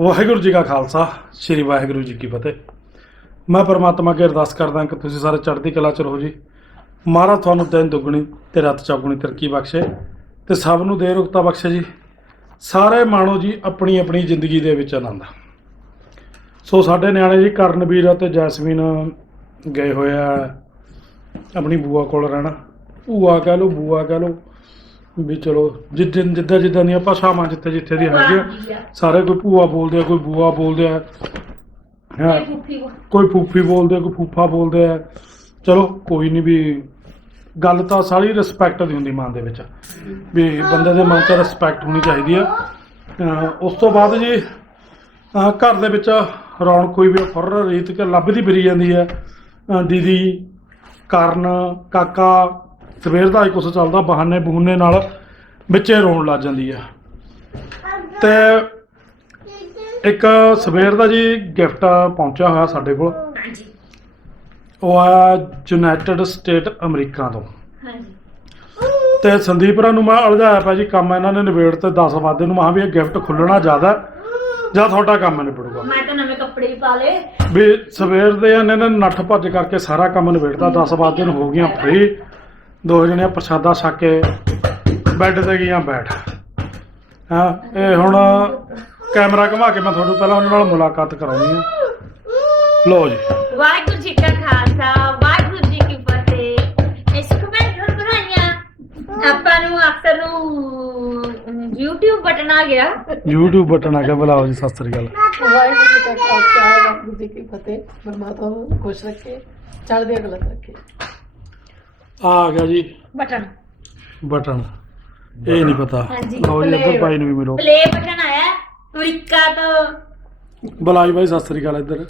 ਵਾਹਿਗੁਰੂ ਜੀ ਕਾ ਖਾਲਸਾ, ਸ੍ਰੀ ਵਾਹਿਗੁਰੂ ਜੀ ਕੀ ਫਤਿਹ। ਮੈਂ ਪਰਮਾਤਮਾ ਅੱਗੇ ਅਰਦਾਸ ਕਰਦਾ ਕਿ ਤੁਸੀਂ ਸਾਰੇ ਚੜ੍ਹਦੀ ਕਲਾ ਚ ਰਹੋ ਜੀ। ਮਹਾਰਾਜ ਤੁਹਾਨੂੰ ਦਿਨ ਦੁੱਗਣੀ ਤੇ ਰਾਤ ਚੌਗਣੀ ਤਰੱਕੀ ਬਖਸ਼ੇ ਤੇ ਸਭ ਨੂੰ ਦੇ ਰੁਕਤਾ ਬਖਸ਼ੇ ਜੀ। ਸਾਰੇ ਮਾਣੋ ਜੀ ਆਪਣੀ ਆਪਣੀ ਜ਼ਿੰਦਗੀ ਦੇ ਵਿੱਚ ਆਨੰਦ। ਸੋ ਸਾਡੇ ਨਿਆਣੇ ਜੀ ਕਰਨਵੀਰ ਅਤੇ ਜੈਸਮੀਨ ਗਏ ਹੋਏ ਆ। ਆਪਣੀ ਬੂਆ ਕੋਲ ਰਹਿਣਾ। ਭੂਆ ਕਹਿ ਲਓ, ਬੂਆ ਕਹਿ ਲਓ। ਵੀ ਚਲੋ ਜਿੱਦਾਂ ਜਿੱਦਾਂ ਜਿੱਦਾਂ ਦੀਆਂ ਭਾਸ਼ਾਵਾਂ ਜਿੱਥੇ ਜਿੱਥੇ ਦੀ ਹੈਗੀਆਂ ਸਾਰੇ ਕੋਈ ਭੂਆ ਬੋਲਦੇ ਆ ਕੋਈ ਬੂਆ ਬੋਲਦੇ ਆ। ਹਾਂ? ਕੋਈ ਫੂਫੀ ਬੋਲਦੇ ਆ ਕੋਈ ਫੂਫਾ ਬੋਲਦੇ ਆ। ਚਲੋ ਕੋਈ ਨਹੀਂ ਵੀ ਗੱਲ ਤਾਂ ਸਾਰੀ ਰਿਸਪੈਕਟ ਦੀ ਹੁੰਦੀ ਮਨ ਦੇ ਵਿੱਚ। ਵੀ ਬੰਦੇ ਦੇ ਮਨ 'ਚ ਰਿਸਪੈਕਟ ਹੋਣੀ ਚਾਹੀਦੀ ਆ। ਅਹ ਉਸ ਤੋਂ ਬਾਅਦ ਜੀ ਘਰ ਦੇ ਵਿੱਚ ਰੌਣਕ ਕੋਈ ਵੀ ਫੁਰ ਰੀਤ ਕੇ ਲੱਭਦੀ ਫਿਰੀ ਜਾਂਦੀ ਹੈ ਦੀਦੀ ਕਰਨ ਕਾਕਾ ਸਵੇਰ ਦਾ ਹੀ ਕੁਛ ਚੱਲਦਾ ਬਹਾਨੇ ਬਹੂਨੇ ਨਾਲ ਵਿੱਚੇ ਰੋਣ ਲੱਗ ਜਾਂਦੀ ਆ। ਤੇ ਇੱਕ ਸਵੇਰ ਦਾ ਜੀ ਗਿਫਟ ਪਹੁੰਚਿਆ ਹੋਇਆ ਸਾਡੇ ਕੋਲ। ਹਾਂਜੀ। ਉਹ ਆ ਯੂਨਾਈਟਿਡ ਸਟੇਟ ਅਮਰੀਕਾ ਤੋਂ। ਹਾਂਜੀ। ਤੇ ਸੰਦੀਪਰਾਂ ਨੂੰ ਮੈਂ ਅਲਝਾਇਆ ਪਿਆ ਜੀ ਕੰਮ ਇਹਨਾਂ ਨੇ ਨਿਬੇੜ ਤੇ 10 ਵਾਦੇ ਨੂੰ ਮਹਾਂ ਵੀ ਇਹ ਗਿਫਟ ਖੁੱਲਣਾ ਜ਼ਿਆਦਾ ਜਾਂ ਤੁਹਾਡਾ ਕੰਮ ਨਿਬੜੂਗਾ। ਮੈਂ ਤਾਂ ਨਵੇਂ ਕੱਪੜੇ ਵੀ ਪਾ ਲਏ। ਵੀ ਸਵੇਰ ਦੇ ਇਹਨੇ ਨੇ ਨੱਠ ਭੱਜ ਕਰਕੇ ਸਾਰਾ ਕੰਮ ਨਿਬੇੜਦਾ 10 ਵਾਦੇ ਨੂੰ ਹੋ ਗਈਆਂ ਫ੍ਰੀ ਦੋ ਜਣੀਆਂ ਪ੍ਰਸ਼ਾਦਾ ਛਕ ਕੇ ਬੈੱਡ ਤੇ ਗਈਆਂ ਬੈਠ। ਹਾਂ ਇਹ ਹੁਣ ਕੈਮਰਾ ਘੁਮਾ ਕੇ ਮੈਂ ਤੁਹਾਨੂੰ ਪਹਿਲਾਂ ਉਹਨਾਂ ਨਾਲ ਮੁਲਾਕਾਤ ਕਰਾਉਣੀ ਆ। ਲਓ ਜੀ। ਵਾਹਿਗੁਰੂ ਜੀ ਕਾ ਖਾਲਸਾ ਵਾਹਿਗੁਰੂ ਜੀ ਕੀ ਫਤਿਹ। ਇਸ ਕਮੈਂਟ ਹੁਣ ਬਣਾਈਆਂ ਆਪਾਂ ਨੂੰ ਅਕਸਰ ਨੂੰ YouTube ਬਟਨ ਆ ਗਿਆ। YouTube ਬਟਨ ਆ ਗਿਆ ਬੁਲਾਓ ਜੀ ਸਤਿ ਸ੍ਰੀ ਅਕਾਲ। ਵਾਹਿਗੁਰੂ ਜੀ ਕਾ ਖਾਲਸਾ ਵਾਹਿਗੁਰੂ ਜੀ ਕੀ ਫਤਿਹ। ਪਰਮਾਤਮਾ ਨੂੰ ਖੁਸ਼ ਰੱਖੇ ਚੜ੍ਹਦੀ 'ਚ ਰੱਖੇ ਆ ਗਿਆ ਜੀ। ਬਟਨ। ਬਟਨ। ਇਹ ਨਹੀਂ ਪਤਾ। ਹਾਂਜੀ, ਲਓ ਜੀ ਇੱਧਰ play ਭਾਈ ਨੂੰ ਵੀ ਮਿਲੋ। ਪਲੇ ਬਟਨ ਆਇਆ। ਅਮਰੀਕਾ ਤੋਂ। ਬੁਲਾਈ ਬਾਈ ਸਤਿ ਸ੍ਰੀ ਅਕਾਲ ਇੱਧਰ।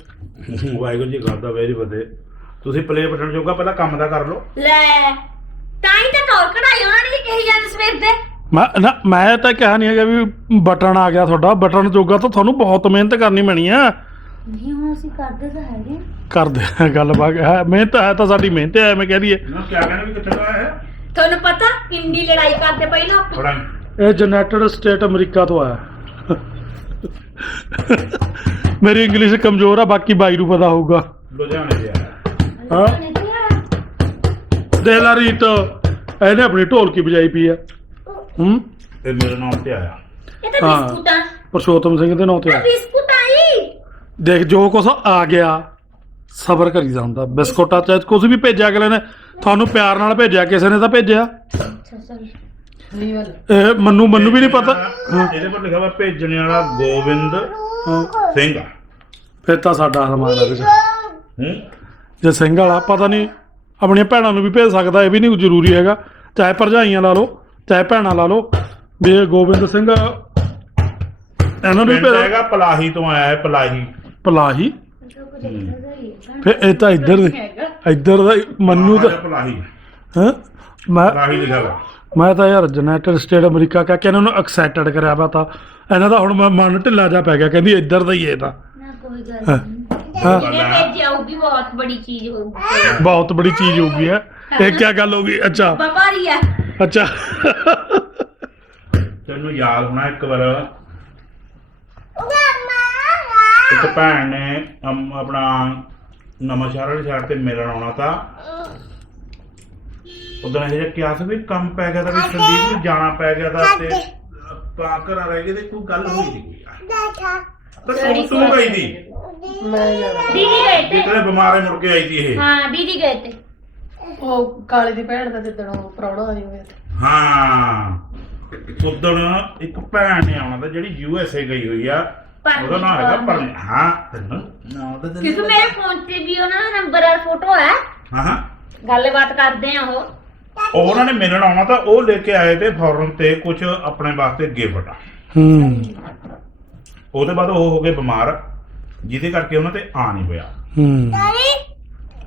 ਵਾਹਿਗੁਰੂ ਜੀ ਖਾਲਸਾ ਵੈਰੀ ਫਤਿਹ। ਤੁਸੀਂ ਪਲੇ ਬਟਨ ਜੋਗਾ ਪਹਿਲਾਂ ਕੰਮ ਦਾ ਕਰ ਲਓ। ਲੈ ਤਾਂ ਹੀ ਤਾਂ ਟੌਰ ਕਢਾਈ ਉਹਨਾਂ ਨੇ ਕਹੀ ਜਾਂਦੇ ਸਵੇਰ ਦੇ। ਮੈਂ ਨਾ ਮੈਂ ਤਾਂ ਕਿਹਾ ਨਹੀਂ ਹੈਗਾ ਵੀ ਬਟਨ ਆ ਗਿਆ ਤੁਹਾਡਾ। ਬਟਨ ਜੋਗਾ ਤਾਂ ਤੁਹਾਨੂੰ ਬਹੁਤ ਮਿਹਨਤ ਕਰਨੀ ਪੈਣੀ ਆ। ਨਹੀਂ ਹੁਣ ਅਸੀਂ ਕਰਦੇ ਤਾਂ ਹੈਗੇ ਕਰਦੇ ਆ ਗੱਲ ਬਾਗ ਹੈ ਮਿਹਨਤ ਹੈ ਤਾਂ ਸਾਡੀ ਮਿਹਨਤ ਹੈ ਐਵੇਂ ਕਹਿ ਦਈਏ। ਨਾ ਕਿਆ ਕਹਿਣਾ ਵੀ ਕਿੱਥੇ ਦਾ ਹੈ ਤੁਹਾਨੂੰ ਪਤਾ ਕਿੰਨੀ ਲੜਾਈ ਕਰਦੇ ਪਹਿਲਾਂ ਥੋੜਾ ਇਹ ਯੂਨਾਈਟਿਡ ਸਟੇਟ ਅਮਰੀਕਾ ਤੋਂ ਆਇਆ। ਮੇਰੀ ਇੰਗਲਿਸ਼ ਕਮਜ਼ੋਰ ਆ ਬਾਕੀ ਬਾਈ ਨੂੰ ਪਤਾ ਹੋਊਗਾ। ਲੁਧਿਆਣੇ ਦੇ ਆ ਹਾਂ। ਦੇ ਲਾ ਰੀਤ ਇਹਨੇ ਆਪਣੀ ਢੋਲਕੀ ਵਜਾਈ ਪਈ ਆ। ਹੂੰ? ਤੇ ਮੇਰੇ ਨਾਮ ਤੇ ਆਇਆ। ਇਹ ਤਾਂ ਹਾਂ। ਬਿਸਕੁਟਾਂ। ਪਰਸ਼ੋਤਮ ਸਿੰਘ ਦੇ ਨਾਂ ਤੇ ਆ ਬਿਸਕੁਟ ਦੇਖ ਜੋ ਕੁਛ ਆ ਗਿਆ ਸਬਰ ਕਰੀ ਜਾਂਦਾ ਬਿਸਕੁਟਾਂ ਚ ਕੁਝ ਵੀ ਭੇਜਿਆ ਅਗਲੇ ਨੇ ਤੁਹਾਨੂੰ ਪਿਆਰ ਨਾਲ ਭੇਜਿਆ ਕਿਸੇ ਨੇ ਤਾਂ ਭੇਜਿਆ। ਇਹ ਮੰਨੂ ਮੰਨੂ ਵੀ ਨਹੀਂ ਪਤਾ। ਹਾਂ, ਇਹਦੇ ਪਰ ਲਿਖਿਆ ਵਾ ਭੇਜਣ ਵਾਲਾ ਗੋਬਿੰਦ ਹਾਂ। ਸਿੰਘ। ਫਿਰ ਤਾਂ ਸਾਡਾ ਵਿੱਚ ਹੂੰ? ਜੇ ਸਿੰਘ ਵਾਲਾ ਪਤਾ ਨਹੀਂ ਆਪਣੀਆਂ ਭੈਣਾਂ ਨੂੰ ਵੀ ਭੇਜ ਸਕਦਾ ਇਹ ਵੀ ਨਹੀਂ ਜ਼ਰੂਰੀ ਹੈਗਾ। ਚਾਹੇ ਭਰਜਾਈਆਂ ਲਾ ਲਓ ਚਾਹੇ ਭੈਣਾਂ ਲਾ ਲਓ ਵੀ ਇਹ ਗੋਬਿੰਦ ਸਿੰਘ ਇਹਨਾਂ ਨੂੰ ਵੀ ਪਿੰਡ ਭੇਜ ਹੈਗਾ ਪਲਾਹੀ ਤੋਂ ਆਇਆ ਹੈ ਪਲਾਹੀ। ਪਲਾਹੀ। ਫਿਰ ਇਹ ਤਾਂ ਇੱਧਰ ਦੇ ਇੱਧਰ ਦਾ ਹੀ ਮੰਨੂ ਦਾ ਪਲਾਹੀ। ਹੈਂ? ਮੈਂ ਪਲਾਹੀ ਤਾਂ ਯਾਰ ਯੂਨਾਈਟਿਡ ਸਟੇਟ ਅਮਰੀਕਾ ਕਹਿ ਕੇ ਇਹਨਾਂ ਨੂੰ ਐਕਸਾਈਟਡ ਕਰਿਆ ਵਾ ਤਾਂ। ਇਹਨਾਂ ਦਾ ਹੁਣ ਮ- ਮਨ ਢਿੱਲਾ ਜਾ ਪੈ ਗਿਆ ਕਹਿੰਦੀ ਇੱਧਰ ਦਾ ਹੀ ਇਹ ਤਾਂ। ਕੋਈ ਗੱਲ ਹਾਂ। ਹਾਂ। ਬਹੁਤ ਬੜੀ ਚੀਜ਼ ਹੋਊਗੀ। ਬਹੁਤ ਬੜੀ ਚੀਜ਼ ਹੋ ਗਈ ਹੈ। ਇਹ ਕੀ ਗੱਲ ਹੋ ਗਈ ਅੱਛਾ। ਬਪਾਰੀ ਆ। ਅੱਛਾ। ਤੈਨੂੰ ਯਾਦ ਹੋਣਾ ਇੱਕ ਵਾਰ। ਇੱਕ ਭੈਣ ਨੇ ਅਮ- ਆਪਣਾ ਨਵਾਂ ਸ਼ਹਿਰ ਵਾਲੀ ਸਾਈਡ ਤੇ ਮਿਲਣ ਆਉਣਾ ਤਾਂ। ਉਦੋਂ ਇਹ ਜਿਹਾ ਕਿਹਾ ਸੀ ਵੀ ਕੰਮ ਪੈ ਗਿਆ ਤਾਂ ਵੀ ਸੰਦੀਪ ਨੂੰ ਜਾਣਾ ਪੈ ਗਿਆ ਤਾਂ ਤੇ ਆਪਾਂ ਘਰ ਆ ਰਹੇ ਤੇ ਕੋਈ ਗੱਲ ਹੋਈ ਨਹੀਂ ਤਾਂ ਤੂੰ ਤੂੰ ਗਈ ਦੀ ਮੈਂ ਜਾਣਾ ਦੀਦੀ ਗਏ ਤੇ। ਜਿੱਤੇ ਬਿਮਾਰੇ ਮੁੜ ਕੇ ਆਈ ਸੀ ਇਹ। ਹਾਂ ਦੀਦੀ ਗਏ ਤੇ। ਉਹ ਕਾਲੇ ਦੀ ਭੈਣ ਦਾ ਜਿੱਦਣ ਉਹ ਪ੍ਰੌੜਾ ਆਈ ਹੋਇਆ ਸੀ। ਹਾਂ। ਉਦੋਂ ਇੱਕ ਭੈਣ ਨੇ ਆਉਣਾ ਤਾਂ ਜਿਹੜੀ ਯੂ ਐਸ ਏ ਗਈ ਹੋਈ ਆ। ਉਹਦਾ ਨਾਮ ਹੈਗਾ ਕੌਰ ਪਰ ਹਾਂ? ਤੈਨੂੰ। ਨਾਮ ਤਾਂ ਤੈਨੂੰ ਕਿਉਂਕਿ ਮੇਰੇ ਫੋਨ ਤੇ ਵੀ ਉਹਨਾਂ ਦਾ ਨੰਬਰ ਔਰ ਫੋਟੋ ਹੈ ਹਾਂ ਹਾਂ। ਗੱਲਬਾਤ ਕਰਦੇ ਆ ਉਹ। ਉਹ ਉਹਨਾਂ ਨੇ ਮਿਲਣ ਆਉਣਾ ਤਾਂ ਉਹ ਲੈ ਕੇ ਆਏ ਤੇ ਫੌਰਨ ਤੇ ਕੁਝ ਆਪਣੇ ਵਾਸਤੇ ਗਿਫਟ ਹੂੰ। ਉਹਦੇ ਬਾਅਦ ਉਹ ਹੋ ਗਏ ਬਿਮਾਰ ਜਿਹਦੇ ਕਰਕੇ ਉਹਨਾਂ ਤੇ ਆ ਨਹੀਂ ਹੋਇਆ। ਹੂੰ।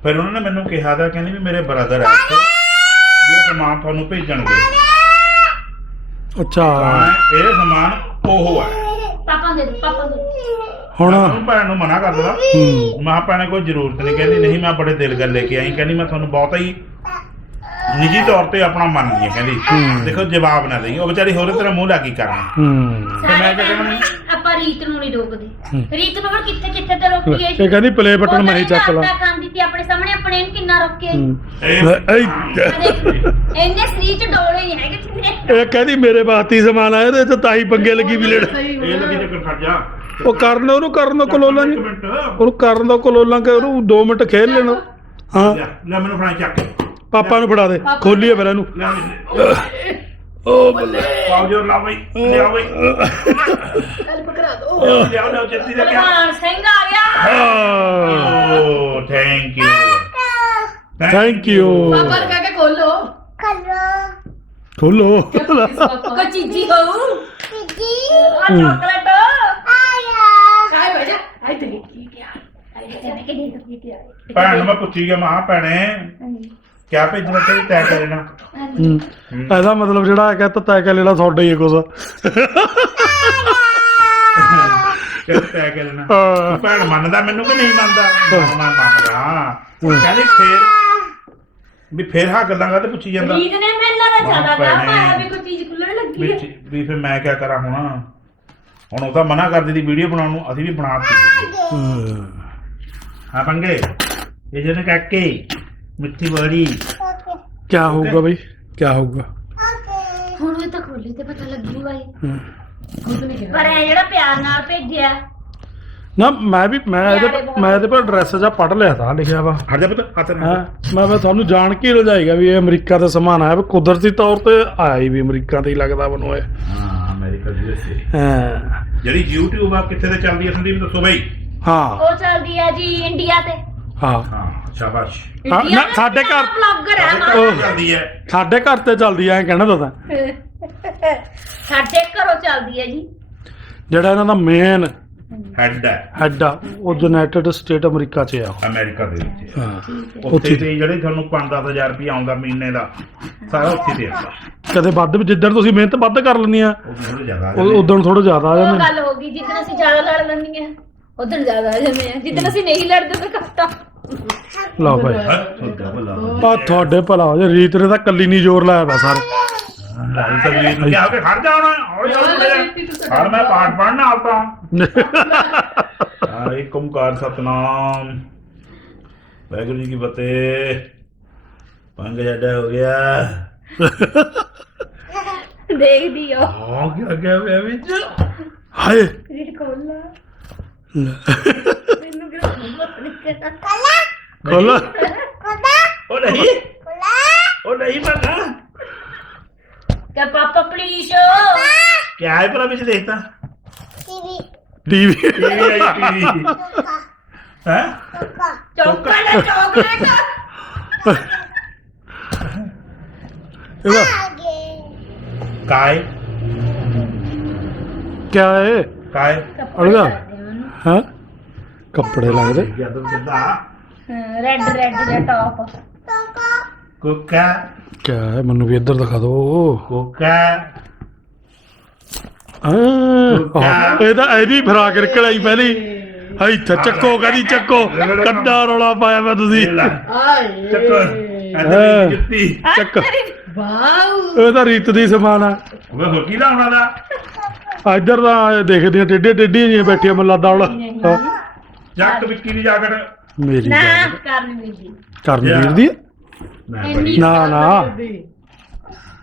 ਫਿਰ ਉਹਨਾਂ ਨੇ ਮੈਨੂੰ ਕਿਹਾ ਤਾਂ ਕਹਿੰਦੇ ਵੀ ਮੇਰੇ ਬ੍ਰਦਰ ਹੈ ਇੱਥੇ, ਵੀ ਉਹ ਸਮਾਨ ਤੁਹਾਨੂੰ ਭੇਜਣਗੇ। ਅੱਛਾ। ਤਾਂ ਇਹ ਸਮਾਨ ਉਹ ਹੈ ਪਾਪਾ ਦੇ ਪਾਪਾ ਦੇ ਦਿਓ। ਹੁਣ ਭੈਣ ਨੂੰ ਮਨਾ ਕਰ ਦਿੱਤਾ ਹੂੰ। ਮਾਂ ਭੈਣੇ ਕੋਈ ਜ਼ਰੂਰਤ ਨਹੀਂ। ਕਹਿੰਦੀ ਨਹੀਂ ਮੈਂ ਬੜੇ ਦਿਲ ਗੱਲ ਲੈ ਕੇ ਆਈ। ਕਹਿੰਦੀ ਮੈਂ ਤੁਹਾਨੂੰ ਬਹੁਤ ਹੀ ਨਿੱਜੀ ਤੌਰ ਤੇ ਆਪਣਾ ਮੰਨਦੀ ਹੈ ਕਹਿੰਦੀ। ਦੇਖੋ ਜਵਾਬ ਨਾ ਦੇਈ। ਉਹ ਵਿਚਾਰੀ ਹੋਰ ਤਰ੍ਹਾਂ ਮੂੰਹ ਲਾਗੀ ਕਰਨਾ ਹੂੰ। ਤੇ ਮੈਂ ਸਾਡੇ ਕਿਹਾ time ਮੈਂ- ਆਪਾਂ ਰੀਤ ਨੂੰ ਨਹੀਂ ਰੋਕਦੇ। ਰੀਤ ਨੂੰ ਹੁਣ ਕਿੱਥੇ ਕਿੱਥੇ ਤੇ ਰੋਕੀਏ ਇਹ ਕਹਿੰਦੀ play button ਮੈਂ ਹੀ ਚੱਕ ਲਾਂ। ਖਾਂਦੀ ਸੀ ਆਪਣੇ ਸਾਹਮਣੇ ਇਹ ਇੰਨੇ ਸਰੀਰ ਚ ਡੋਲੇ ਨਹੀਂ ਹੈਗੇ ਤੇਰੇ। ਇਹ ਕਹਿੰਦੀ ਮੇਰੇ ਬਾਤੀ ਸਮਾਨ ਆ ਇਹਦੇ ਚ ਤਾਈ ਪੰਗੇ ਲੱਗੀ ਵੀ ਲੜ ਇਹ ਲੱਗੀ ਚੱਕਰ ਖੜ ਜਾ। ਉਹ ਕਰਨ ਉਹਨੂੰ ਕਰਨ ਦੋ ਕਲੋਲਾਂ ਜੀ ਇੱਕ ਮਿੰਟ। ਉਹਨੂੰ ਕਰਨ ਦੋ ਕਲੋਲਾਂ ਕਿ ਉਹਨੂੰ 2 ਮਿੰਟ ਖੇਲ ਲੈਣਾ। ਹਾਂ। ਲੈ ਮੈਨੂੰ ਫੜਾ ਚੱਕ। ਪਾਪਾ ਨੂੰ ਫੜਾ ਦੇ। ਖੋਲੀਏ ਫਿਰ ਇਹਨੂੰ। ਓ ਬੱਲੇ। ਪਾਉ ਜੋ ਲਾ ਬਈ ਲਿਆ ਬਈ ਹੈਲਪ ਕਰਾ ਦੋ। ਲਿਆ ਲਿਆ ਜੱਤੀ ਦਾ ਕਿਆ ਸਿੰਘ ਆ ਗਿਆ। ਓ ਥੈਂਕ ਯੂ ਥੈਂਕ ਯੂ ਪਾਪਾ ਨੂੰ ਕਹਿ ਕੇ ਖੋਲੋ। ਖੋਲੋ। ਕੋ ਚੀਜੀ ਹੋਊ ਆ ਹੂੰ। ਚਾਕਲੇਟ ਆਏ ਬੈਠਾ ਆਏ ਤੇ ਕੀ ਕਿਹਾ ਮੈਂ ਕਿ ਦੇ ਦੋ ਕੀ ਭੈਣ ਨੂੰ ਮੈਂ ਪੁੱਛੀ ਗਿਆ ਮਾਂ ਭੈਣੇ ਕਿਆ ਭੇਜਣਾ ਤੇ ਤੈਅ ਕਰ ਲੈਣਾ? ਹੂੰ। ਇਹਦਾ ਮਤਲਬ ਜਿਹੜਾ ਹੈ ਕਹਿੰਦਾ ਤੈ ਕੇ ਲੈਣਾ ਤੁਹਾਡਾ ਹੀ ਹੈ ਕੁਛ। ਤੈਅ ਕਰ ਲੈਣਾ? ਹਾਂ। ਭੈਣ ਮੰਨਦਾ ਮੈਨੂੰ ਕਿ ਨਹੀਂ ਮੰਨਦਾ? ਮੈਂ ਮੰਨਦਾ। ਹੂੰ। ਕਹਿੰਦੀ ਫੇਰ ਵੀ ਫੇਰ ਹਾਂ ਗੱਲਾਂ ਕਰਦੇ ਪੁੱਛੀ ਜਾਂਦਾ। ਰੀਤ ਨੇ ਮੈਨੂੰ ਦਾ ਜ਼ਿਆਦਾ। ਨਾ ਪਾਇਆ ਵੀ ਕੋਈ ਚੀਜ਼ ਖੁੱਲਣ ਲੱਗੀ ਹੈ ਵੀ ਫਿਰ ਮੈਂ ਕਿਆ ਕਰਾਂ ਹੁਣ? ਹੁਣ ਉਹ ਤਾਂ ਮਨਾ ਕਰਦੀ ਦੀ ਵੀਡੀਓ ਬਣਾਉਣ ਨੂੰ ਅਸੀਂ ਵੀ ਬਣਾ ਦਿੱਤੀ ਹਾਂ। ਪੰਗੇ। ਇਹ ਜਿਹਨੇ ਕਾਕੇ ਮਿੱਠੀ ਬੜੀ। ਕਿਆ ਹੋਊਗਾ ਬਈ? ਕਿਆ ਹੋਊਗਾ? ਹੁਣ ਇਹ ਤਾਂ ਖੋਲੇ ਤੇ ਪਤਾ ਲੱਗੂਗਾ ਹੀ। ਹੂੰ। ਖੁਦ ਨੇ ਕਿਹਾ। ਪਰ ਇਹ ਜਿਹੜਾ ਪਿਆਰ ਨਾਲ ਭੇਜਿਆ ਨਾ ਮੈਂ ਵੀ ਮੈਂ ਇਹਦੇ ਮੈਂ ਇਹਦੇ ਪਰ ਐਡਰੈਸ ਜਾ ਪੜ ਲਿਆ ਤਾਂ ਲਿਖਿਆ ਵਾ। ਹਟ ਜਾ ਪੁੱਤ ਹੱਥ ਹਾਂ? ਨਾਲ ਮੈਂ ਮੈਂ ਤੁਹਾਨੂੰ ਜਾਣ ਕੇ ਹੀ ਰਜਾਏਗਾ ਵੀ ਇਹ ਅਮਰੀਕਾ ਦਾ ਸਮਾਨ ਆਇਆ ਵੀ ਕੁਦਰਤੀ ਤੌਰ ਤੇ ਆਇਆ ਹੀ ਵੀ ਅਮਰੀਕਾ ਤੇ ਹੀ ਲੱਗਦਾ ਮੈਨੂੰ ਇਹ। ਹਾਂ ਅਮਰੀਕਾ ਦੀ ਸੀ। ਹਾਂ। ਜਿਹੜੀ YouTube ਆ ਕਿੱਥੇ ਤੇ ਚੱਲਦੀ ਹੈ ਸੰਦੀਪ ਦੱਸੋ ਬਈ। ਹਾਂ। ਉਹ ਚੱਲਦੀ ਆ ਜੀ ਇੰਡੀਆ ਤੇ। ਹਾਂ। ਹਾਂ ਸ਼ਾਬਾਸ਼। ਹਾਂ, ਨਾ, ਸਾਡੇ ਘਰ- ਬਲੌਗਰ ਹੈ ਉਹ- ਘਰ ਚੱਲਦੀ ਹੈ ਸਾਡੇ ਘਰ ਤੇ ਚੱਲਦੀ ਐ ਕਹਿਣਾ ਤਾਂ ਸਾਡੇ ਘਰੋਂ ਚੱਲਦੀ ਹੈ ਜੀ। ਜਿਹੜਾ ਇਹਨਾਂ ਦਾ ਮੇਨ ਹੈਡ ਹੈ। ਹੈਡ ਆ। ਉਹ ਯੂਨਾਈਟਿਡ ਸਟੇਟ ਅਮਰੀਕਾ 'ਚ ਆ। ਉਹ। ਅਮਰੀਕਾ ਦੇ ਵਿੱਚ। ਹਾਂ। ਉੱਥੇ ਉੱਥੇ ਤੇ ਜਿਹੜੇ ਤੁਹਾਨੂੰ 5-10000 ਰੁਪਏ ਆਉਂਦਾ ਮਹੀਨੇ ਦਾ ਸਾਰਾ ਉੱਥੇ ਤੇ ਆਉਂਦਾ। ਕਦੇ ਵੱਧ ਵੀ ਜਿੱਦਣ ਤੁਸੀਂ ਮਿਹਨਤ ਵੱਧ ਕਰ ਲੈਂਦੀ ਆ ਉਹ ਥੋੜਾ ਜ਼ਿਆਦਾ ਉਹ ਉਦੋਂ ਥੋੜਾ ਜ਼ਿਆਦਾ ਆ ਉਹ ਜਾਂਦੇ ਗੱਲ ਹੋ ਗਈ ਜਿੱਦਣ ਅਸੀਂ ਜ਼ਿਆਦਾ ਲੜ ਲੈਂਦੀਆਂ ਉਦੋਂ ਜ਼ਿਆਦਾ ਆ ਜਾਂਦੇ ਆ। ਜਿੱਦਣ ਅਸੀਂ ਨਹੀਂ ਲੜਦੇ ਤਾਂ ਘੱਟਾ ਲਓ ਭਾਈ। ਆ ਤੁਹਾਡੇ ਭਲਾ ਹੋ ਜੇ। ਰੀਤ ਨੇ ਤਾਂ ਕੱਲੀ ਨਹੀਂ ਜ਼ੋਰ ਲਾਇਆ ਵਾ ਸਾਰੇ। ਲਾਈ ਤਾਂ ਵੀਰ ਨੂੰ ਕਿਹਾ ਕਿ ਖੜ ਜਾ ਹੁਣ ਹੌਲੀ ਹੌਲੀ ਖੜ ਮੈਂ ਪਾਠ ਪੜਨਾ ਆਪਾ ਹਾਂ ਓਮਕਾਰ ਸਤਨਾਮ। ਵਾਹਿਗੁਰੂ ਜੀ ਕੀ ਫਤਿਹ। ਪੰਗ ਜੱਡਾ ਹੋ ਗਿਆ। ਦੇਖਦੀ ਆ। ਹਾਂ ਕੀ ਗਿਆ ਹੋਇਆ ਵਿੱਚ ਹਾਏ। ਰੀਡ ਖੋਲ ਲਾ ਲੈ, ਮੈਨੂੰ ਕਿਹੜਾ ਹਿੰਮਤ ਨਹੀਂ ਕਰਦਾ ਖੋਲ ਉਹ ਨਹੀਂ। ਉਹ ਨਹੀਂ ਮੰਗਾ ਕਿ ਪਾਪਾ ਪਲੀਜ਼ ਕਿਆ ਹੈ ਪਰ ਵਿੱਚ ਦੇਖਤਾ? ਟੀਵੀ। ਟੀਵੀ। ਆਈ ਟੀਵੀ। ਹੈ? ਚੌਕਲੇਟ ਚੌਕਲੇਟ ਇਹਦਾ ਕਾਇ ਕਿਆ ਹੈ? ਕਾਇ ਅੜਗਾ ਹਾਂ? ਕੱਪੜੇ ਲੱਗਦੇ। ਜਦੋਂ ਕਿੱਦਾਂ ਰੈੱਡ ਰੈੱਡ ਜਿਹਾ ਟੌਪ ਕੋਕਾ। ਕਿਆ ਹੈ? ਮੈਨੂੰ ਵੀ ਇੱਧਰ ਦਿਖਾ ਦਿਓ। ਕੋਕਾ। ਹਾਂ ਇਹ ਤਾਂ ਇਹਦੀ ਫਰਾਕ ਨਿਕਲ ਆਈ ਪਹਿਲੀ। ਇੱਥੇ ਚੱਕੋ ਕਦੀ ਚੱਕੋ। ਕੱਡਾ ਰੌਲਾ ਪਾਇਆ ਮੈਂ ਤੁਸੀਂ। ਆਏ ਚੱਕੋ। ਹਾਂ। ਐਦਾਂ ਜੁੱਤੀ ਚੱਕ। ਵਾਓ। ਇਹ ਤਾਂ ਰੀਤ ਦੀ ਸਮਾਨ ਆ। ਉਹ ਹੋਰ ਕੀ ਲਾਉਣਾ ਦਾ? ਆ ਇੱਧਰ ਦਾ ਦੇਖਦੀਆਂ ਟੇਡੇ ਟੇਡੀਆਂ ਜਿਹੀਆਂ ਬੈਠੀਆਂ ਮੈਨੂੰ ਲੱਗਦਾ ਹੁਣ ਹਾਂ, ਜੱਟ ਵਿੱਕੀ ਦੀ ਜਾਕਟ। ਮੇਰੀ ਨਾ ਜਾਨ ਕਰਨ ਕਰਨਵੀਰ ਦੀ? ਆ? ਮੈਂ ਬੜੀ ਨਾ ਨਾ।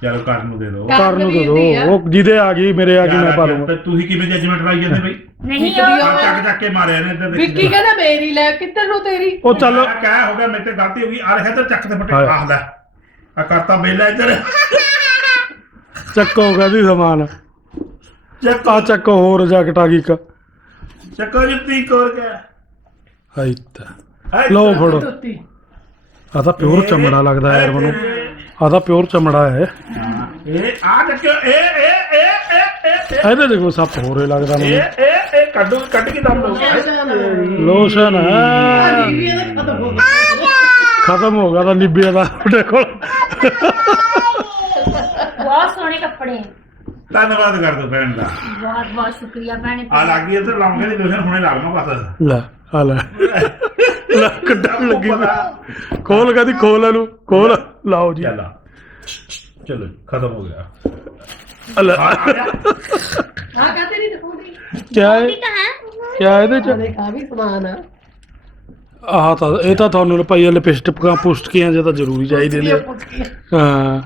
ਚਲੋ ਕਰਨ ਨੂੰ ਦੇ ਦਿਓ ਕਰਨ ਨੂੰ ਦੇ ਦੋ। ਉਹ ਜਿਹਦੇ ਆ ਗਈ ਮੇਰੇ ਆ ਗਈ ਮੈਂ ਪਾ ਲੂੰਗਾ ਤੇ ਤੁਸੀਂ ਕਿਵੇਂ ਜੱਜਮੈਂਟ ਲਾਈ ਜਾਂਦੇ ਬਈ? ਨਹੀਂ ਚੱਕ ਚੱਕ ਕੇ ਮਾਰਿਆ ਨੇ ਇੱਧਰ ਵਿੱਕੀ ਕਹਿੰਦਾ ਮੇਰੀ ਲੈ ਕਿੱਧਰ ਨੂੰ ਤੇਰੀ? ਉਹ ਚੱਲ। ਕਹਿ ਹੋ ਗਿਆ ਮੇਰੇ ਤੇ ਗਲਤੀ ਹੋ ਗਈ। ਆ ਰਿਹਾ ਤੇ ਚੱਕ ਤੇ ਫਟੇ। ਹਾਂ। ਆਹ ਲੈ। ਆ ਕਰਤਾ ਬੇਲਾ ਇੱਧਰ। ਚੱਕੋ ਕਦੀ ਸਮਾਨ। ਚੱਕ। ਆ ਚੱਕੋ ਹੋਰ ਜੈਕਟ ਆ ਗਈ ਇੱਕ। ਚੱਕੋ ਜੁੱਤੀ ਕੋਰ ਕੇ। ਆਈ ਤਾਂ। ਲਓ ਫੜੋ। ਆ ਤਾਂ ਪਿਓਰ ਚਮੜਾ ਲੱਗਦਾ ਯਾਰ ਮੈਨੂੰ। ਆ ਤਾਂ ਪਿਓਰ ਚਮੜਾ ਹੈ। ਇਹ ਆ ਚੱਕੋ ਇਹ ਇਹ ਇਹ ਇਹ ਇਹ ਇਹ। ਇਹਦੇ ਦੇਖੋ ਸੱਪ ਹੋਰੇ ਲੱਗਦਾ ਮੈਨੂੰ। ਇਹ ਇਹ ਇਹ ਕੱਢੋ ਕੱਢ ਕੇ ਦਮ ਲਓ ਲੋਸ਼ਨ ਖਤਮ ਹੋ ਗਿਆ ਤਾਂ ਨਿੱਬੇ ਦਾ ਤੁਹਾਡੇ ਕੋਲ। ਬਹੁਤ ਸੋਹਣੇ ਕੱਪੜੇ। ਧੰਨਵਾਦ ਕਰ ਦੋ ਭੈਣ ਦਾ। ਬਹੁਤ ਬਹੁਤ ਸ਼ੁਕਰੀਆ ਭੈਣੇ। ਆ ਲੱਗੀ ਇੱਧਰ ਲਾਉਂਗੇ ਤੇ ਲੋਸ਼ਨ ਹੁਣੇ ਲਾਉਣਾ ਬਸ। ਲੈ। ਆ ਲੈ। ਲੈ ਕੱਢਣ ਲੱਗੀ ਖੋਲ ਕਦੀ ਖੋਲ ਇਹਨੂੰ ਖੋਲ। ਲਾਓ ਜੀ। ਚੱਲ ਚਲੋ ਖਤਮ ਹੋ ਗਿਆ। ਆ ਲੈ। ਆ ਕਾਤੇ ਨਹੀਂ ਦਿਖਾਉਂਦੀ? ਕਿਆ ਹੈ। ਕਿਆ ਇਹਦੇ ਚ? ਦੇਖ ਆ ਵੀ ਸਮਾਨ ਆ। ਆਹ ਤਾਂ ਇਹ ਤਾਂ ਤੁਹਾਨੂੰ ਰੁਪਈਆ ਲਿਪਸਟਿਕਾਂ ਪੁਸਟਕੀਆਂ ਜੇ ਤਾਂ ਜ਼ਰੂਰੀ ਚਾਹੀਦੇ ਨੇ। ਹਾਂ।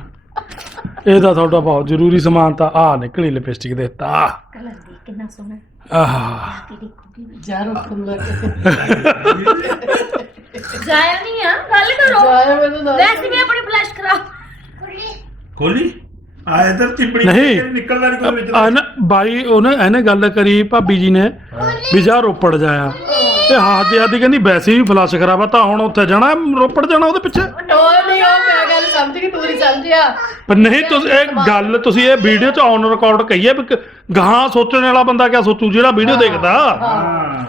ਇਹ ਤਾਂ ਤੁਹਾਡਾ ਬਹੁਤ ਜ਼ਰੂਰੀ ਸਮਾਨ ਤਾਂ ਆ ਨਿਕਲੀ ਲਿਪਸਟਿਕ ਦੇ ਤਾ। ਕਲਰ ਦੇ ਕਿੰਨਾ ਸੋਹਣਾ। ਆਹ। ਤੇ ਦੇਖੋਗੇ? ਜਾਇਆ ਨਹੀਂ ਆ ਗੱਲ ਕਰੋ। ਜਾਇਆ ਮੈਨੂੰ ਨਾ ਵੈਸੇ ਵੀ ਆਪਣੀ ਫਲੈਸ਼ ਕਰਾਓ ਖੋਲੀ? ਆ ਇਧਰ ਚਿਪੜੀ ਨਹੀਂ। ਨਿਕਲਦਾ ਨਹੀਂ ਕੋਈ ਵਿੱਚ। ਆ ਨਾ ਬਾਈ ਉਹਨੇ ਇਹਨੇ ਗੱਲ ਕਰੀ ਭਾਬੀ ਜੀ ਨੇ ਵੀ ਜਾ ਰੋਪੜ ਜਾਇਆ ਤੇ ਹੱਥ ਦੇ ਆਦੀ ਕਹਿੰਦੀ ਵੈਸੇ ਹੀ ਫਲਸ਼ ਖਰਾਬਾ ਤਾਂ ਹੁਣ ਉੱਥੇ ਜਾਣਾ ਰੋਪੜ ਜਾਣਾ ਉਹਦੇ ਪਿੱਛੇ? ਉਹ ਨਹੀਂ ਉਹ ਮੈਂ ਗੱਲ ਸਮਝ ਗਈ ਤੂੰ ਨਹੀਂ ਸਮਝਿਆ ਪਰ ਨਹੀਂ ਤੁਸੀਂ ਇਹ ਗੱਲ ਤੁਸੀਂ ਇਹ ਵੀਡੀਓ ਚ ਔਨ ਰਿਕਾਰਡ ਕਹੀਏ ਵੀ ਕ- ਗਾਹਾਂ ਸੋਚਣ ਵਾਲਾ ਬੰਦਾ ਕਿਆ ਸੋਚੂ ਜਿਹੜਾ ਵੀਡੀਓ ਦੇਖਦਾ? ਹਾਂ।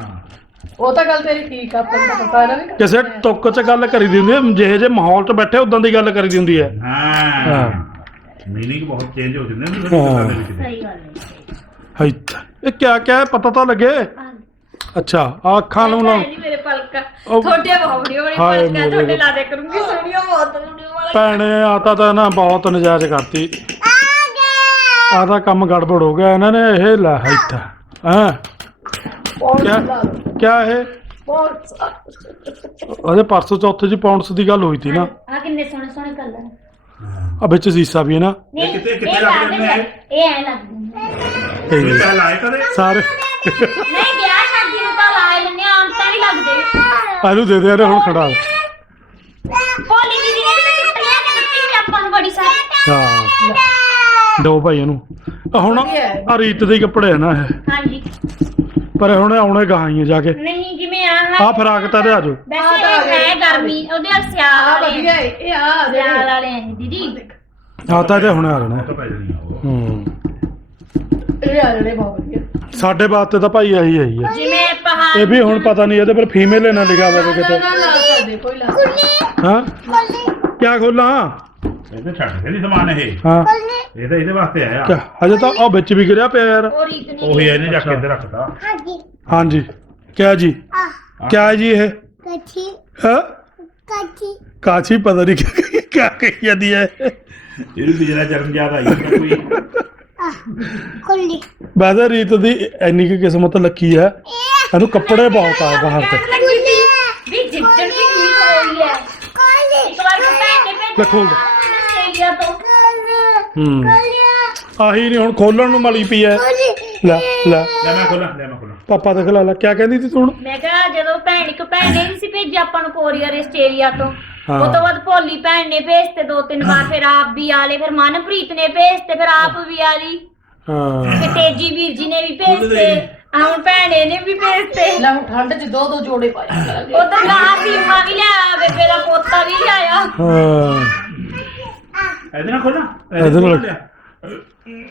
ਉਹ ਤਾਂ ਗੱਲ ਤੇਰੀ ਠੀਕ ਆ ਆਪਾਂ ਨੂੰ ਤਾਂ ਪਤਾ ਹੈ ਨਾ ਵੀ ਕਿਸੇ ਟੁੱਕ ਚ ਗੱਲ ਕਰੀ ਦੀ ਹੁੰਦੀ ਹੈ ਜਿਹੇ ਜੇ ਮਾਹੌਲ ਚ ਬੈਠੇ ਉਦਾਂ ਦੀ ਗੱਲ ਕਰੀ ਦੀ ਹੁੰਦੀ ਹੈ। ਹਾਂ। ਹਾਂ। ਮੀਨਿੰਗ ਬਹੁਤ ਚੇਂਜ ਹੋ ਜਾਂਦੇ ਨੇ ਹਾਂ। ਦੇ ਵਿੱਚ ਦੇ। ਸਹੀ ਗੱਲ ਹੈ। ਹਾਈਤ ਇਹ ਕਿਆ ਕਿਆ ਹੈ? ਪਤਾ ਤਾਂ ਲੱਗੇ। ਅੱਛਾ ਆਹ ਅੱਖਾਂ ਨੂੰ ਲਾ ਨਹੀਂ ਮੇਰੇ ਪਲਕਾਂ। ਉਹ- ਬਹੁਤ ਬੜੀ ਬੜੀ ਹਾਏ ਪਲਕਾਂ ਮੇਰੇ ਤੁਹਾਡੇ ਲਾ ਦੇ ਕਰੂੰਗੀ ਸੋਹਣੀਆਂ ਬਹੁਤ ਵੀਡੀਓ ਵਾਲਾ ਭੈਣੇ ਆਤਾ ਤਾਂ ਨਾ ਬਹੁਤ ਨਜਾਇਜ਼ ਕਰਤੀ। ਆ ਤਾਂ ਕੰਮ ਗੜਬੜ ਹੋ ਗਿਆ ਇਹਨਾਂ ਨੇ ਇਹ ਲੈ ਹਾਈਤ ਹਾਂ? ਕਿਆ? ਕਿਆ ਇਹ? ਪੌਂਡ ਉਹਦੇ ਪਰਸੋਂ ਚੌਥੇ ਜੀ ਪਾਉਂਡਸ ਦੀ ਗੱਲ ਹੋਈ ਸੀ ਨਾ। ਆ ਕਿੰਨੇ ਸੋਹਣੇ ਸੋਹਣੇ ਕਲਰ ਆ ਵਿੱਚ ਸੀਸਾ ਵੀ ਹੈ ਨਾ। ਨਹੀਂ ਕਿੱਥੇ- ਕਿੱਥੇ ਇਹ ਲੱਗ ਜਾਂਦੇ ਆ? ਇਹ? ਐ ਲੱਗਦੇ ਨੇ। ਇਹ ਚੱਲ ਆਏ ਕਦੇ? ਸਾਰੇ ਨਹੀਂ ਵਿਆਹ ਸ਼ਾਦੀ ਨੂੰ ਤਾਂ ਲਾਏ ਲੈਣੇ ਆਮ ਤਾਂ ਨਹੀਂ ਲੱਗਦੇ। ਇਹਨੂੰ ਦੇ ਦੇ ਇਹਨੇ ਹੁਣ ਖੜਾ ਪੋਲੀ ਦੀਦੀ ਨੇ ਵੀ ਤਾਂ ਕਿੱਟ ਲਿਆ ਕੇ ਦਿੱਤੀ ਸੀ ਆਪਾਂ ਨੂੰ ਬੜੀ ਸਾਰੀ। ਹਾਂ। ਦੋ ਭਾਈ ਇਹਨੂੰ। ਆਹ ਹੁਣ ਆ ਰੀਤ ਦੇ ਹੀ ਕੱਪੜੇ ਆ ਨਾ ਇਹ। ਹਾਂਜੀ। ਪਰ ਹੁਣ ਆਉਣੇ ਗਾਹਾਂ ਜਾ ਕੇ। ਨਹੀਂ ਜਿਵੇਂ ਆਹ ਆ ਫਰਾਕ ਤਾਂ ਤੇ ਆ ਜਾਓ ਵੈਸੇ ਇਹ ਹੈ ਗਰਮੀ ਉਹਦੇ ਨਾਲ ਸਿਆਲ ਆ ਵਾਲੇ ਵਧੀਆ ਹੈ ਇਹ ਆ ਸਿਆਲ ਵਾਲੇ ਹੈ ਦੀਦੀ। ਆ ਤਾਂ ਇਹਦੇ ਹੁਣੇ ਆ ਜਾਣਾ। ਉਹ ਤਾਂ ਪੈ ਜਾਣੀ ਆ ਉਹ ਹੂੰ। ਇਹ ਆ ਜਿਹੜੇ ਬਹੁਤ ਵਧੀਆ। ਸਾਡੇ ਵਾਸਤੇ ਤਾਂ ਭਾਈ ਆਹੀ ਆਈ ਹੈ ਜਿਵੇਂ ਪਹਾੜ ਇਹ ਵੀ ਹੁਣ ਪਤਾ ਨਹੀਂ ਇਹਦੇ ਪਰ ਫੀਮੇਲ ਨਾ ਲਿਖਿਆ ਹੋਵੇ ਕਿਤੇ। ਨਾ ਲਾ ਸਕਦੇ ਕੋਈ ਲਾ ਸਕਦਾ। ਹਾਂ? ਕਿਆ ਖੋਲਾਂ? ਇਹ ਤਾਂ ਛੱਡ ਦੇ ਦੀ ਸਮਾਨ ਇਹ। ਇਹ ਹਾਂ ਤਾਂ ਇਹਦੇ ਵਾਸਤੇ ਆਇਆ। ਹਜੇ ਤਾਂ ਉਹ ਵਿੱਚ ਵੀ ਗਿਰਿਆ ਪਿਆ ਯਾਰ। ਉਹ ਰੀਤ ਨੇ ਉਹੀ ਇਹਨੇ ਜਾ ਕੇ ਇੱਧਰ ਰੱਖਦਾ ਹਾਂਜੀ। ਹਾਂਜੀ। ਕਿਆ ਜੀ? ਕਿਆ ਜੀ ਇਹ? ਕੱਠੀ ਹਾਂ? ਕਾਚੀ। ਕਾਚੀ ਪਤਾ ਨਹੀਂ ਕੀ ਕਹੀ ਜਾਂਦੀ ਹੈ। ਇਹਨੂੰ ਬਿਜਲਾ ਚਰਨ ਜ਼ਿਆਦਾ ਹੀ ਕੋਈ ਖੁੱਲੀ ਬਸ ਰੀਤ ਦੀ ਇੰਨੀ ਕੀ ਕਿਸਮਤ ਲੱਕੀ ਹੈ। ਇਹਨੂੰ ਕੱਪੜੇ ਬਹੁਤ ਆ ਬਾਹਰ ਤੇ ਵੀ ਜਿੱਦਣ ਵੀ ਠੀਕ ਹੋਈ ਹੈ ਕੋਈ ਨਹੀਂ ਤੁਹਾਨੂੰ ਪੈਂਦੇ ਪੈਂਦੇ ਹੂੰ। ਆਹੀ ਨਹੀਂ ਹੁਣ ਖੋਲਣ ਨੂੰ ਮਲੀ ਪਈ ਹੈ ਲੈ ਲੈ। ਲੈ ਮੈਂ ਖੋਲਾਂ ਲੈ ਮੈਂ ਖੋਲਾਂ। ਪਾਪਾ ਦੇਖ ਲਾ ਲੈ ਕਿਆ ਕਹਿੰਦੀ ਸੀ ਤੂੰ ਹੁਣ? ਮੈਂ ਕਿਹਾ ਜਦੋਂ ਭੈਣ ਇੱਕ ਭੈਣ ਨੇ ਨਹੀਂ ਸੀ ਭੇਜਿਆ ਆਪਾਂ ਨੂੰ ਕੋਰੀਅਰ ਆਸਟ੍ਰੇਲੀਆ ਤੋਂ। ਹਾਂ। ਉਹ ਤੋਂ ਬਾਅਦ ਭੋਲੀ ਭੈਣ ਨੇ ਭੇਜਤੇ ਦੋ ਤਿੰਨ ਵਾਰ ਫਿਰ ਆਪ ਵੀ ਆਲੇ ਫਿਰ ਮਨਪ੍ਰੀਤ ਨੇ ਭੇਜਤੇ ਫਿਰ ਆਪ ਵੀ ਆਲੀ ਹਾਂ। ਫਿਰ ਤੇਜੀ ਵੀਰ ਜੀ ਨੇ ਵੀ ਭੇਜਤੇ ਆਹ ਹੁਣ ਭੈਣੇ ਨੇ ਵੀ ਭੇਜਤੇ। ਲੈ ਹੁਣ ਠੰਡ 'ਚ ਦੋ ਦੋ ਜੋੜੇ ਪਾਏ। ਕਰਾਂਗੇ ਉਧਰ ਗਾਹ ਸੀਮਾ ਵੀ ਲਿਆਇਆ ਬੇਬੇ ਦਾ ਪੋਤਾ ਵੀ ਲਿਆਇਆ। ਹਾਂ। ਇਹਦੇ ਨਾਲ ਖੋਲਾਂ? ਇਹਦੇ ਨਾਲ। ਲਿਆ।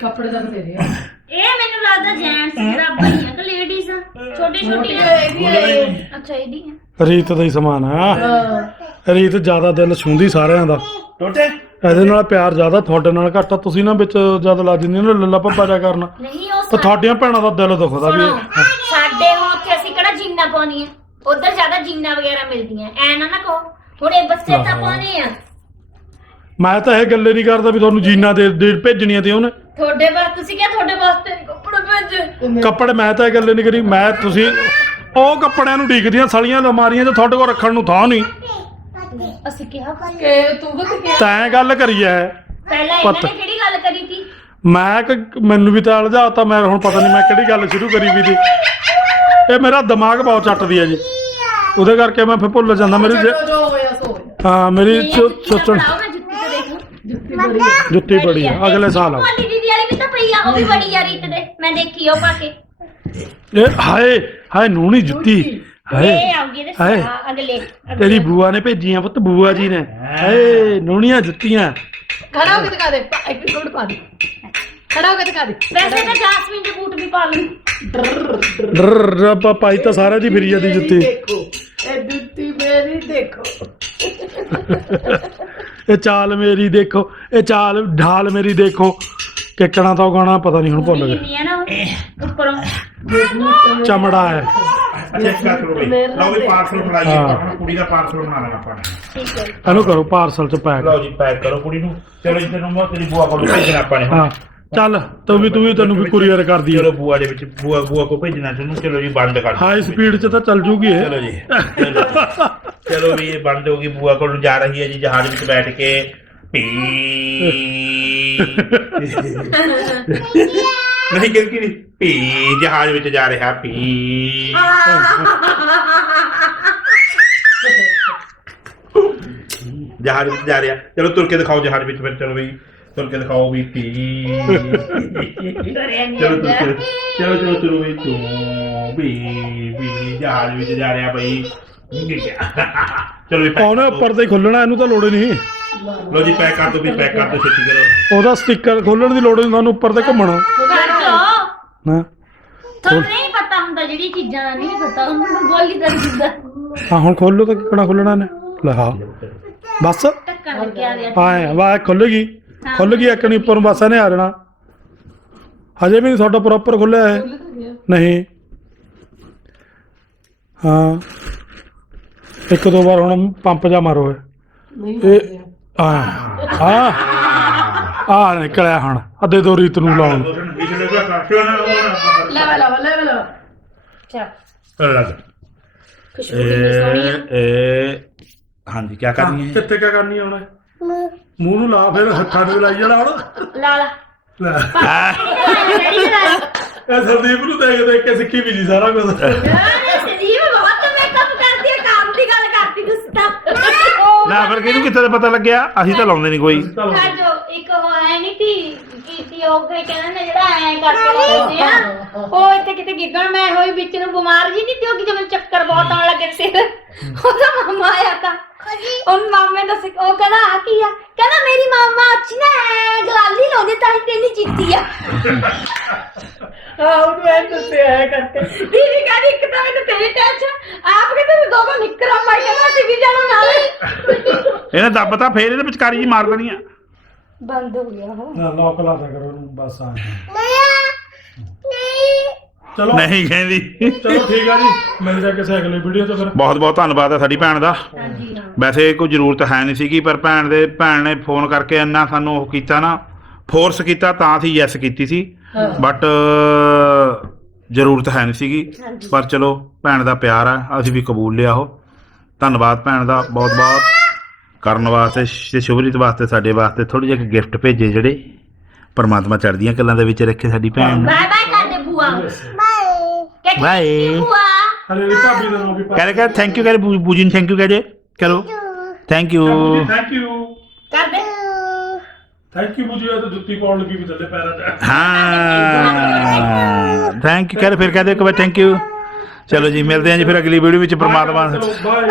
ਕੱਪੜੇ ਤਾਂ ਤੇਰੇ ਆ। ਇਹ ਮੈਨੂੰ ਲੱਗਦਾ ਜੈਂਟਸ ਜਰਾਬਾਂ ਹੀ ਆ ਕਿ ਲੇਡੀਜ਼ ਛੋਟੀ ਛੋਟੀਆਂ ਇਹਦੀ ਆ। ਅੱਛਾ ਇਹਦੀ ਆ। ਰੀਤ ਦਾ ਹੀ ਸਮਾਨ ਆ। ਹਾਂ। ਰੀਤ ਜ਼ਿਆਦਾ ਦਿਲ ਛੂੰਦੀ ਸਾਰਿਆਂ ਦਾ। ਟੋਟੇ ਇਹਦੇ ਨਾਲ ਪਿਆਰ ਜ਼ਿਆਦਾ ਤੁਹਾਡੇ ਨਾਲ ਘੱਟ ਆ। ਤੁਸੀਂ ਨਾ ਵਿੱਚ ਜਦ ਲੱਜ ਜਾਂਦੀ ਨਾ ਲੱਲਾ ਪੱਪਾ ਜਾ ਕਰਨਾ। ਨਹੀਂ ਉਹ ਤਾਂ ਤੁਹਾਡੀਆਂ ਭੈਣਾਂ ਦਾ ਦਿਲ ਦੁਖਦਾ ਵੀ ਸੁਣੋ, ਸਾਡੇ ਹੁਣ ਉੱਥੇ ਅਸੀਂ ਕਿਹੜਾ ਜੀਨਾ ਪਾਉਣੀਆਂ ਉਧਰ ਜ਼ਿਆਦਾ ਜੀਨਾ ਵਗੈਰਾ ਮਿਲਦੀਆਂ। ਐ ਨਾ ਨਾ ਕਹੋ। ਹੁਣ ਇਹ ਬੱਚੇ ਤਾਂ ਹਾਂ। ਪਾਉਣੇ ਆ। ਮੈਂ ਤਾਂ ਇਹ ਗੱਲੇ ਨਹੀਂ ਕਰਦਾ ਵੀ ਤੁਹਾਨੂੰ ਜੀਨਾ ਦੇ ਦੇ ਭੇਜਣੀਆਂ ਤੇ ਉਹਨੇ। ਤੁਹਾਡੇ ਵਾਸਤੇ ਤੁਸੀਂ ਕਿਹਾ ਤੁਹਾਡੇ ਵਾਸਤੇ ਨੀ ਕੱਪੜੇ ਭੇਜੇ। ਕੱਪੜੇ ਮੈਂ ਤਾਂ ਇਹ ਗੱਲੇ ਨਹੀਂ ਕਰੀ ਮੈਂ ਤੁਸੀਂ ਉਹ ਕੱਪੜਿਆਂ ਨੂੰ ਢੀਕਦੀਆਂ ਸਲੀਆਂ ਅਲਮਾਰੀਆਂ 'ਚ ਤੁਹਾਡੇ ਕੋਲ ਰੱਖਣ ਨੂੰ ਥਾਂ ਨਹੀਂ। ਅਸੀਂ ਕਿਹਾ ਭਾਈ ਕਿ ਤੂੰ ਕਿ ਕਿ ਤੈਂ ਗੱਲ ਕਰੀ ਐ। ਪਹਿਲਾਂ ਇਹਨਾਂ ਪਤਾ- ਨੇ ਕਿਹੜੀ ਗੱਲ ਕਰੀ ਸੀ? ਮੈਂ ਕਿ ਮੈਨੂੰ ਵੀ ਤਾਂ ਅਲਝਾਤਾ ਮੈਂ ਹੁਣ ਪਤਾ ਨਹੀਂ ਮੈਂ ਕਿਹੜੀ ਗੱਲ ਸ਼ੁਰੂ ਕਰੀ ਵੀ ਦੀ। ਇਹ ਮੇਰਾ ਦਿਮਾਗ ਬਹੁਤ ਚੱਟਦੀ ਹੈ ਜੀ। ਉਹਦੇ ਕਰਕੇ ਮੈਂ ਫਿਰ ਭੁੱਲ ਜਾਂਦਾ ਮੇਰੀ ਜੇ- ਜੋ ਹੋਇਆ ਸੋ ਹੋਇਆ। ਹਾਂ ਮੇਰੀ ਜੁੱਤੀ ਸੋਚਣ ਜੁੱਤੀ ਬੜੀ ਆ। ਜੁੱਤੀ ਬੜੀ ਆ। ਅਗਲੇ ਸਾਲ ਆ ਭੋਲੀ ਦੀਦੀ ਵਾਲੀ ਵੀ ਤਾਂ ਪਈ ਆ ਉਹ ਵੀ ਬੜੀ ਆ ਰੀਤ ਦੇ। ਮੈਂ ਦੇਖੀ ਉਹ ਪਾ ਕੇ। ਇਹ ਹਾਏ ਹਾਏ ਨੂਣੀ ਜੁੱਤੀ। ਹਾਏ ਇਹ ਆਉਗੀ ਇਹਦੇ ਹਾਏ। ਸਿਰ ਅਗਲੇ ਅਗਲੇ। ਤੇਰੀ ਬੂਆ ਨੇ ਭੇਜੀਆਂ ਪੁੱਤ ਬੂਆ ਜੀ ਨੇ। ਹਾਏ ਨੂਣੀਆਂ ਜੁੱਤੀਆਂ। ਖੜਾ ਹੋ ਕੇ ਦਿਖਾ ਦੇ। ਪਾ- ਇੱਕ ਮਿੰਟ ਪਾ ਦੇ। ਖੜਾ ਹੋ ਕੇ ਦਿਖਾ ਦੇ। ਵੈਸੇ ਤਾਂ ਜਾਸਮੀਨ ਦੇ ਬੂਟ ਵੀ ਪਾ ਲੂੰ ਡਰ ਰੱਬਾ ਪਾਈ ਤਾਂ ਸਾਰਿਆਂ ਦੀ ਫਿਰੀ ਜਾਂਦੀ ਜੁੱਤੀ। ਦੇਖੋ। ਇਹ ਜੁੱਤੀ ਮੇਰੀ ਦੇਖੋ। ਇਹ ਚਾਲ ਮੇਰੀ ਦੇਖੋ ਇਹ ਚਾਲ ਢਾਲ ਮੇਰੀ ਦੇਖੋ। ਕਿੱਕਣਾ ਤਾਂ ਗਾਣਾ ਪਤਾ ਨਹੀਂ ਹੁਣ ਭੁੱਲ ਉੱਪਰੋਂ। ਚਮੜਾ ਹੈ। ਇੱਕ ਕਰ ਲਓ ਬਈ। ਲਓ ਵੀ ਪਾਰਸਲ ਫੜਾਈਏ ਹਾਂ। ਆਪਣਾ ਕੁੜੀ ਦਾ ਪਾਰਸਲ ਬਣਾਉਣਾ ਆਪਾਂ ਨੇ। ਠੀਕ ਹੈ ਇਹਨੂੰ ਕਰੋ ਪਾਰਸਲ ਚ ਪੈਕ ਲਓ ਜੀ ਪੈਕ ਕਰੋ ਕੁੜੀ ਨੂੰ। ਚਲੋ ਇੱਧਰ ਨੂੰ ਤੇਰੀ ਬੁਆ ਕੋਲ ਭੇਜਣਾ ਆਪਾਂ ਨੇ। ਹਾਂ। ਚੱਲ ਤੂੰ ਵੀ ਤੂੰ ਵੀ ਤੈਨੂੰ ਵੀ ਕੁਰੀਅਰ ਕਰ ਦਈਏ। ਚਲੋ ਬੂਆ ਦੇ ਵਿੱਚ ਬੂਆ ਬੂਆ ਕੋ ਭੇਜਣਾ ਚਾਹੁੰਦਾ ਚਲੋ ਜੀ ਬੰਦ ਕਰ ਦਿਓ। ਹਾਈ ਸਪੀਡ 'ਚ ਤਾਂ ਚੱਲ ਜੂਗੀ ਇਹ। ਚਲੋ ਜੀ। ਚਲੋ ਚਲੋ ਵੀ ਇਹ ਬੰਦ ਹੋ ਗਈ ਬੂਆ ਕੋਲ ਜਾ ਰਹੀ ਹੈ ਜੀ ਜਹਾਜ਼ ਵਿੱਚ ਬੈਠ ਕੇ ਪੀ ਨਹੀਂ ਕਿਉਂਕਿ ਨਹੀਂ ਪੀ ਜਹਾਜ਼ ਵਿੱਚ ਜਾ ਰਿਹਾ ਪੀ ਜਹਾਜ਼ ਵਿੱਚ ਜਾ ਰਿਹਾ ਚਲੋ ਤੁਰ ਕੇ ਦਿਖਾਓ ਜਹਾਜ਼ ਵਿੱਚ ਫਿਰ ਚਲੋ ਵੀ ਤੁਰ ਕੇ ਦਿਖਾਓ ਵੀ ਪੀ ਤੁਰਿਆ ਨੀ ਚਲੋ ਤੁਰ ਜਾਂਦਾ। ਕੇ ਚਲੋ ਚਲੋ ਚਲੋ ਵੀ ਤੂੰ ਵੀ ਵੀ ਜਹਾਜ਼ ਵਿੱਚ ਜਾ ਰਿਹਾ ਭਾਈ ਚਲੋ ਉਹਨੇ ਕਰ ਦਿਓ। ਉੱਪਰ ਤੇ ਖੁੱਲਣਾ ਇਹਨੂੰ ਤਾਂ ਲੋੜ ਹੀ ਨਹੀਂ। ਲੋ ਜੀ ਪੈਕ ਕਰ ਦੋ ਵੀ ਪੈਕ ਕਰ ਦੋ ਛੇਤੀ ਕਰੋ। ਉਹਦਾ ਸਟicker ਖੋਲਣ ਦੀ ਲੋੜ ਨਹੀਂ ਤੁਹਾਨੂੰ ਉੱਪਰ ਤੇ ਘੁੰਮਣਾ। ਤੁਹਾਨੂੰ ਨਹੀਂ ਪਤਾ ਹੁੰਦਾ ਜਿਹੜੀ ਚੀਜ਼ਾਂ ਦਾ ਨਹੀਂ ਪਤਾ ਉਹਨੂੰ ਗੋਲੀ ਕਰ ਦਿੰਦਾ ਹਾਂ ਹੁਣ ਖੋਲੋ ਤਾਂ ਕਿਹੜਾ ਖੁੱਲਣਾ ਨੇ ਲੈ ਹਾਂ। ਬਸ। ਟੱਕਣ ਲੱਗਿਆ ਗਿਆ ਆਏ ਵਾ ਖੁੱਲ ਗਈ ਖੁੱਲ ਗਈ ਇੱਕ ਨਹੀਂ ਉੱਪਰ ਨੂੰ ਬਸ ਇਹਨੇ ਆ ਜਾਣਾ। ਹਜੇ ਵੀ ਨਹੀਂ ਤੁਹਾਡਾ ਪ੍ਰੋਪਰ ਖੁੱਲਿਆ ਹੈ ਨਹੀਂ। ਹਾਂ। ਇੱਕ ਦੋ ਵਾਰ ਹੁਣ ਪੰਪ ਜਾ ਮਾਰੋ ਇਹ। ਨਹੀਂ ਇਹ ਆ। ਆ ਆ ਨਿਕਲਿਆ ਹੁਣ ਅੱਧੇ ਦੋ ਰੀਤ ਨੂੰ ਲਾਉਣ। ਪਿਛਲੇ ਦਾ ਕਾਟਿਓ ਨਾ ਲੈ ਲੈ ਲੈ ਲੈ ਚਲ। ਲੱਗ ਖੁਸ਼ਬੂ ਕਿੰਨੀ ਸੋਹਣੀ ਆ। ਇਹ ਹਾਂਜੀ ਕੀ ਕਰਨੀ ਹੈ? ਕਿੱਥੇ ਕਿਆ ਕਰਨੀ ਹੁਣ? ਮੂੰਹ ਨੂੰ ਲਾ ਫਿਰ ਹੱਥਾਂ ਨੂੰ ਲਾਈ ਜਾਣਾ ਹੁਣ। ਲਾ ਲਾ। ਲੈ। ਇਹ ਸੰਦੀਪ ਨੂੰ ਦੇਖ ਦੇਖ ਕੇ ਸਿੱਖੀ ਵੀ ਜੀ ਸਾਰਾ ਕੁਝ ਸੰਜੀਵ ਬਹੁਤ ਮੇਕਅਪ ਕਰਦੀ ਹੈ ਕੰਮ ਦੀ ਗੱਲ ਕਰਦੀ ਤੁਸੀਂ ਨਾ ਫਿਰ ਕਿਹਨੂੰ ਕਿੱਥੇ ਦਾ ਪਤਾ ਲੱਗਿਆ? ਅਸੀਂ ਤਾਂ ਲਾਉਂਦੇ ਨਹੀਂ ਕੋਈ। ਕਰ ਜੋ ਇੱਕ ਉਹ ਹੈ ਨਹੀਂ ਤੀ ਕੀਤੀ ਉਹ ਕੋਈ ਕਹਿੰਦਾ ਨਾ ਜਿਹੜਾ ਐ ਕਰਕੇ ਲਾਉਂਦੇ ਆ। ਉਹ ਇੱਥੇ ਕਿਤੇ ਗਿੱਗਣ ਮੈਂ ਹੋਈ ਵਿੱਚ ਨੂੰ ਬਿਮਾਰ ਜੀ ਨਹੀਂ ਤੇ ਉਹ ਕਿ ਜਦੋਂ ਚੱਕਰ ਬਹੁਤ ਆਉਣ ਲੱਗੇ ਸਿਰ। ਉਹਦਾ ਮਾਮਾ ਆਇਆ ਤਾਂ। ਉਹ ਮਾਮੇ ਦਾ ਸਿੱਕ- ਉਹ ਕਹਿੰਦਾ ਆ ਕੀ ਆ? ਕਹਿੰਦਾ ਮੇਰੀ ਮਾਮਾ ਅੱਛੀ ਨਾ ਐ ਗਲਾਲੀ ਲਾਉਂਦੇ ਤਾਂ ਹੀ ਤੇਨੀ ਜਿੱਤੀ ਆ। ਹਾਂ ਉਹ ਮੈਂ ਦੱਸਿਆ ਹੈ ਕਰਕੇ। ਦੀਦੀ ਕਹਿੰਦੀ ਇੱਕ ਤਾਂ ਮੈਨੂੰ ਤੇਰੀ ਟੈਨਸ਼ਨ ਆਪ ਕਹਿੰਦੇ ਵੀ ਦੋਵੇਂ ਨਿਕਰਾਂ ਪਾਈ ਕਹਿੰਦਾ ਅਸੀਂ ਵੀ ਜਾਣਾ ਨਾਲੇ। ਇਹਨੇ ਦੱਬਤਾ ਫੇਰ ਇਹਦੇ ਵਿਚਕਾਰੀ ਜੀ ਮਾਰ ਦੇਣੀ ਆ। ਬੰਦ ਹੋ ਗਿਆ ਉਹ। ਨਾ ਲੋਕ ਲਾ ਦਿਆ ਕਰੋ ਉਹਨੂੰ ਬਸ ਆ ਨਹੀਂ। ਚਲੋ। ਨਹੀਂ ਕਹਿੰਦੀ। ਚਲੋ ਠੀਕ ਆ ਜੀ। ਮਿਲਦੇ ਆ ਕਿਸੇ ਅਗਲੇ ਵੀਡੀਓ 'ਚ ਫਿਰ। ਬਹੁਤ ਬਹੁਤ ਧੰਨਵਾਦ ਹੈ ਸਾਡੀ ਭੈਣ ਦਾ। ਹਾਂਜੀ ਹਾਂ। ਵੈਸੇ ਕੋਈ ਜ਼ਰੂਰਤ ਹੈ ਨਹੀਂ ਸੀਗੀ ਪਰ ਭੈਣ ਦੇ ਭੈਣ ਨੇ ਫੋਨ ਕਰਕੇ ਇੰਨਾ ਸਾਨੂੰ ਉਹ ਕੀਤਾ ਨਾ ਫੋਰਸ ਕੀਤਾ ਤਾਂ ਅਸੀਂ ਯੈਸ ਕੀਤੀ ਸੀ। ਬਟ ਜ਼ਰੂਰਤ ਹੈ ਨਹੀਂ ਸੀਗੀ। ਪਰ ਚਲੋ ਭੈਣ ਦਾ ਪਿਆਰ ਹੈ ਅਸੀਂ ਵੀ ਕਬੂਲ ਲਿਆ ਉਹ। ਧੰਨਵਾਦ ਭੈਣ ਦਾ ਬਹੁਤ ਬਹੁਤ। ਕਰਨ ਵਾਸਤੇ ਤੇ ਸ਼ੁਭਰੀਤ ਵਾਸਤੇ ਸਾਡੇ ਵਾਸਤੇ ਥੋੜੀ ਜਿਹੀ ਗਿਫਟ ਭੇਜੇ ਜਿਹੜੇ ਪਰਮਾਤਮਾ ਚੜ੍ਹਦੀਆਂ ਕਲਾਂ ਦੇ ਵਿੱਚ ਰੱਖੇ ਸਾਡੀ ਭੈਣ ਨੂੰ। ਬਾਏ ਬਾਏ ਕਰਦੇ ਬੂਆ ਬਾਏ. ਬੂਆ ਹਲੇ ਵੀ ਭਾਬੀ ਦਾ ਨਾਮ ਵੀ ਥੈਂਕ ਯੂ ਕਹੇ ਬੂਜੀ ਨੂੰ ਥੈਂਕ ਯੂ ਕਹੇ ਚਲੋ। Thank you thank you thank you ਬੁਜੀ ਤਾਂ ਜੁੱਤੀ ਪਾਉਣ ਲੱਗੀ ਵੀ ਥੱਲੇ ਪੈਰਾਂ 'ਚ ਹਾਂ। ਥੈਂਕ ਯੂ ਕਹੇ ਫਿਰ ਕਹਦੇ ਇੱਕ ਵਾਰ ਥੈਂਕ ਯੂ ਚਲੋ ਜੀ ਮਿਲਦੇ ਹਾਂ ਜੀ ਫਿਰ ਅਗਲੀ ਵੀਡੀਓ ਵਿੱਚ ਪਰਮਾਤਮਾ ਬਾਏ